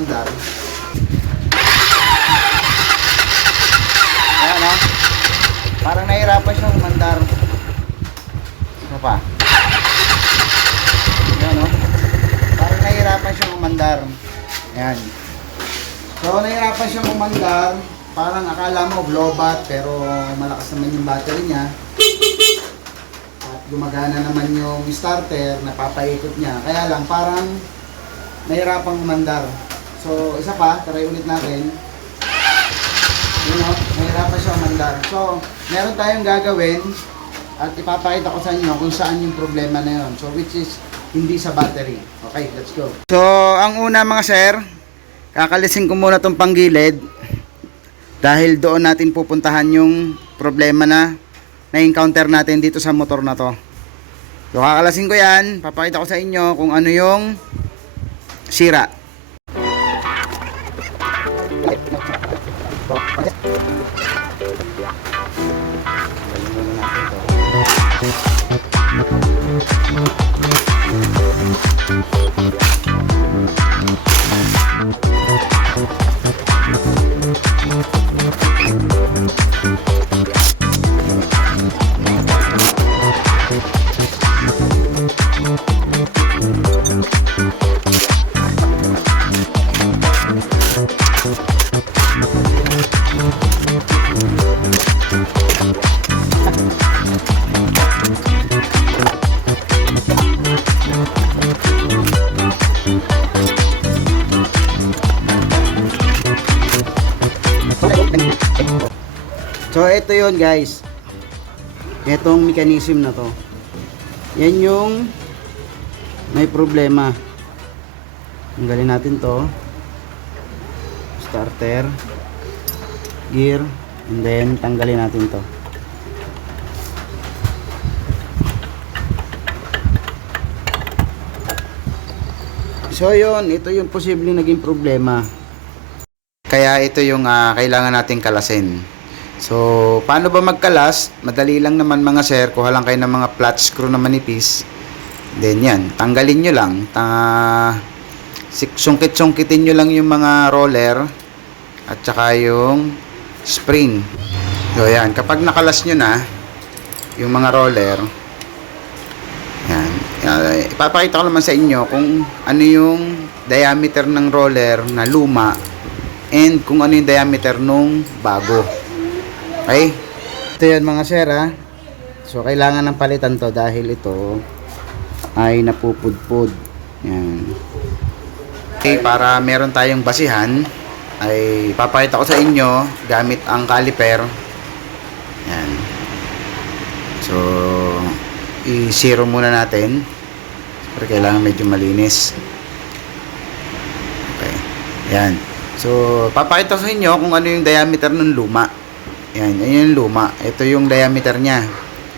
umandar. Ayan o. Parang nahirapan siyang umandar. Ano pa? Ayan o. Parang nahirapan siyang umandar. Ayan. So nahirapan siyang umandar. Parang akala mo low-bat pero malakas naman yung battery niya. At gumagana naman yung starter, napapaikot niya. Kaya lang parang nahirapang umandar. So isa pa, try ulit natin. Yun o, nahirapan siya umandar. So meron tayong gagawin at ipapakita ko sa inyo kung saan yung problema na yun. So which is hindi sa battery. Okay, let's go. So ang una mga sir, kakalisin ko muna tong panggilid. Dahil doon natin pupuntahan yung problema na na-encounter natin dito sa motor na to. So kakalasin ko yan, papakita ko sa inyo kung ano yung sira. So ito yon guys, itong mechanism na to, yan yung may problema. Tanggalin natin to, starter, gear, and then tanggalin natin to. So yun, ito yung posibleng naging problema. Kaya ito yung kailangan nating kalasin. So, paano ba magkalas? Madali lang naman mga sir. Kuha lang kayo ng mga flat screw na manipis. Then yan, tanggalin nyo lang. Sungkit-sungkitin nyo lang yung mga roller at saka yung spring. So yan, kapag nakalas nyo na yung mga roller, yan, ipapakita ko naman sa inyo kung ano yung diameter ng roller na luma and kung ano yung diameter nung bago. Okay? Ito yan mga sir ha. So kailangan ng palitan to dahil ito ay napupudpud. Yan. Okay, para meron tayong basihan ay papakita ko sa inyo gamit ang caliper. Yan. So i-zero muna natin. Pero kailangan medyo malinis. Okay. Yan. So papakita ko sa inyo kung ano yung diameter ng luma. Yan, yan yung luma. Ito yung diameter niya.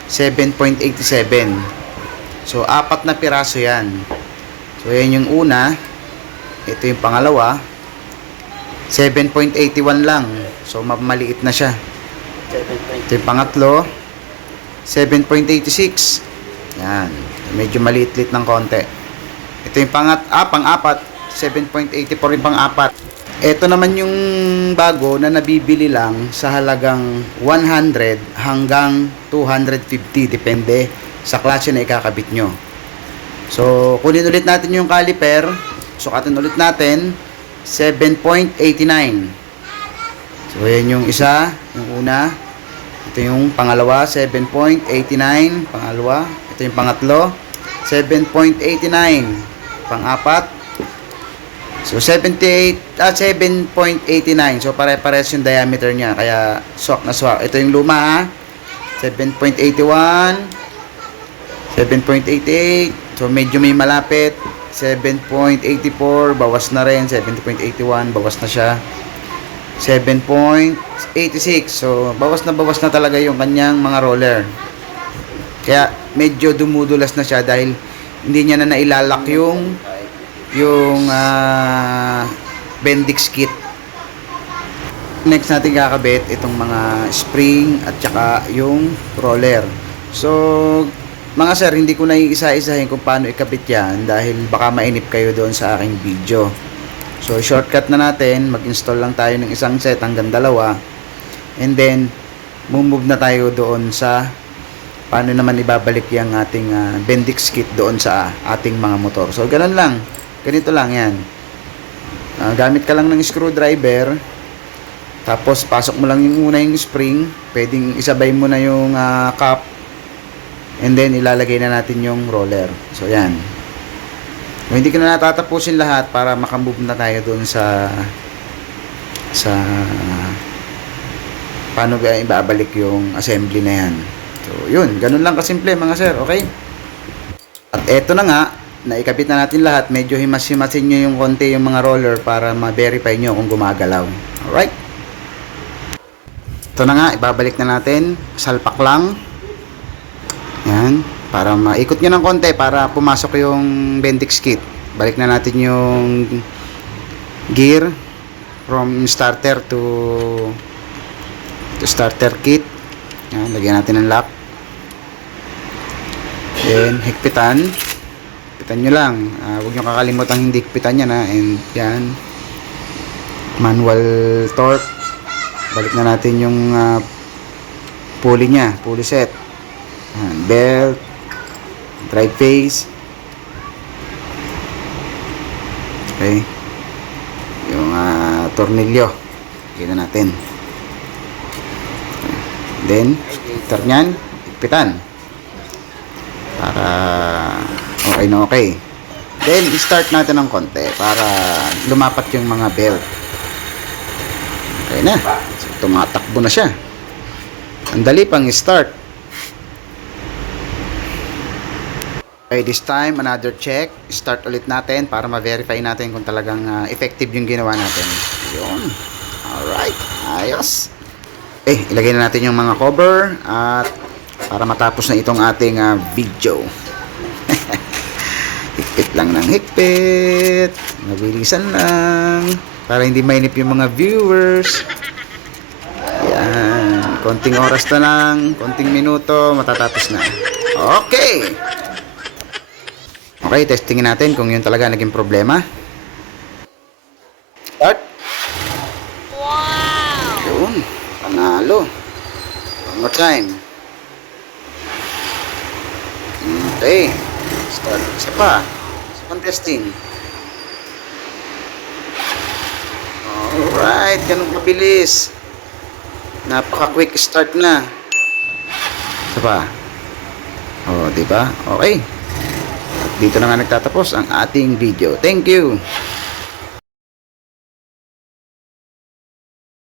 7.87. So, 4 na piraso yan. So, yan yung una. Ito yung pangalawa. 7.81 lang. So, maliit na siya. Ito yung pangatlo. 7.86. Yan. Medyo maliit-lit ng konti. Ito yung pang-apat. 7.84 yung pang-apat. Ito naman yung bago na nabibili lang sa halagang 100 hanggang 250 depende sa klase na ikakabit nyo. So, kunin ulit natin yung caliper. Sukatin ulit natin 7.89. So, yan yung isa, yung una. Ito yung pangalawa, 7.89. Pangalawa. Ito yung pangatlo, 7.89. Pang-apat. So 7.89. So pare-pares yung diameter niya. Kaya swak na swak. Ito yung luma ha. 7.81. 7.88. So medyo may malapit. 7.84. Bawas na rin. 7.81. Bawas na siya. 7.86. So bawas na talaga yung kanyang mga roller. Kaya medyo dumudulas na siya dahil hindi niya na nailalak yung Bendix kit. Next natin kakabit itong mga spring at saka yung roller. So mga sir, hindi ko na iisa-isahin kung paano ikabit yan dahil baka mainip kayo doon sa aking video. So, shortcut na natin. Mag-install lang tayo ng isang set hanggang dalawa. And then, move na tayo doon sa paano naman ibabalik yung ating Bendix kit doon sa ating mga motor. So, ganun lang. Ganito lang yan. Gamit ka lang ng screwdriver. Tapos, pasok mo lang yung una yung spring. Pwedeng isabay mo na yung cap. And then, ilalagay na natin yung roller. So, yan. Kung hindi ko na natatapusin lahat para makamove na tayo doon sa paano ba ibabalik yung assembly na yan. So, yun. Ganun lang kasimple mga sir. Okay? At eto na nga, naikabit na natin lahat. Medyo himas-himasin nyo yung konti yung mga roller para ma-verify nyo kung gumagalaw. Alright? Ito na nga, ibabalik na natin. Salpak lang. Yan. Para maikot nyo ng konti para pumasok yung Bendix kit. Balik na natin yung gear from starter to starter kit. Yan. Lagyan natin ng lock. Then, higpitan. Higpitan nyo lang. Huwag nyo kakalimutan hindi higpitan yan. And yan. Manual torque. Balik na natin yung pulley nya. Pulley set. Yan. Belt. Drive phase. Okay. Yung tornilyo. Kita natin. Then, filter nyan. Higpitan. Para okay na okay. Then, start natin ng konti para lumapat yung mga belt. Okay na. So, tumatakbo na siya. Ang dali pang start. Okay, this time, another check. Start ulit natin para ma-verify natin kung talagang effective yung ginawa natin. Yun. Alright. Ayos. Ilagay na natin yung mga cover at para matapos na itong ating video. Higpit lang ng higpit. Mabilisan lang. Para hindi mainip yung mga viewers. Ayan. Konting oras na lang. Konting minuto. Matatapos na. Okay. Okay, testingin natin kung yun talaga naging problema. Start. Wow! Yun. Panalo. One more time. Okay. Start. Isa pa. Isa pang testing. Alright. Ganun kabilis. Napaka-quick start na. Isa pa. Diba? Okay. Dito na nga nagtatapos ang ating video. Thank you.